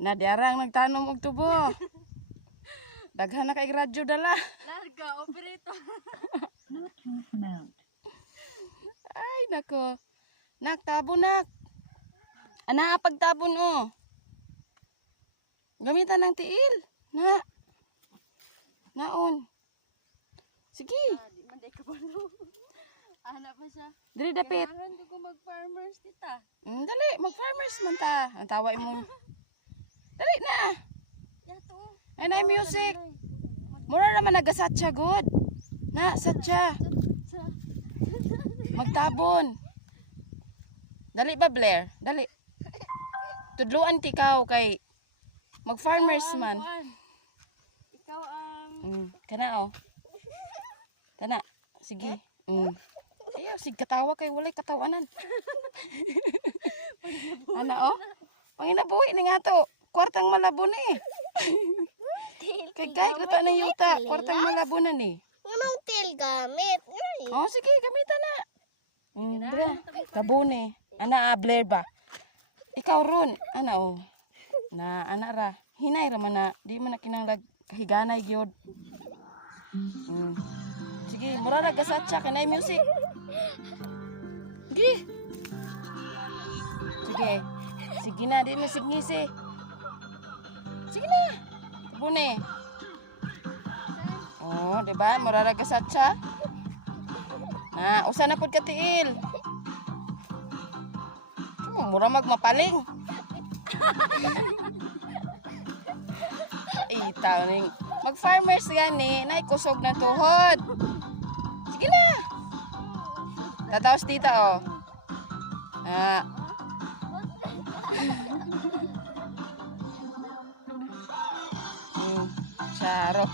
Na diarang nagtanom og tubo. Daghan na kay radyo dala. Larga, operator. Ay nako. Nak tabon nak. Ana pagtabon oh. Gamitan ng tiil. Na. Naon. Sige. Di man day kabalo. Ana pa siya. Dili dapit. Ganahan ko mag-farmers tita. Dali, mag-farmers man ta. Ang taway mo. Dali na. Yato. Ay na music. Mura naman nagasatcha good. Na, satcha. Magtabon. Dali ba Blair? Dali. Tudluan ti ikaw kay mag-farmers man. Ikaw ang Kana oh. Kana. Sige. Ayaw, sig katawa kay walay katawanan. Ana oh. Panginabuhi ni nga to. Kwartang malabo ni. Kay kahit ko ta ng yuta, kwartang malabo na ni. Anong til gamit? Oh, sige, gamitan na. Dra, kabune. Ana Blair ba? Ikaw ron, ana oh. Na ana ra. Hinay ra man na, di man na kinanglag higanay gyud. Sige, mura ra gasatsa kanay music. Sige. Sige. Sige na, di na signisi. Sige na. Kabune. Oh, di ba? Mura ra gasatsa. Na, usa na pud ka tiil. Mura magmapaling. Itaw ning mag-farmers gani, nay kusog na tuhod. Sige na. Tataos tita oh. Ah. Charo.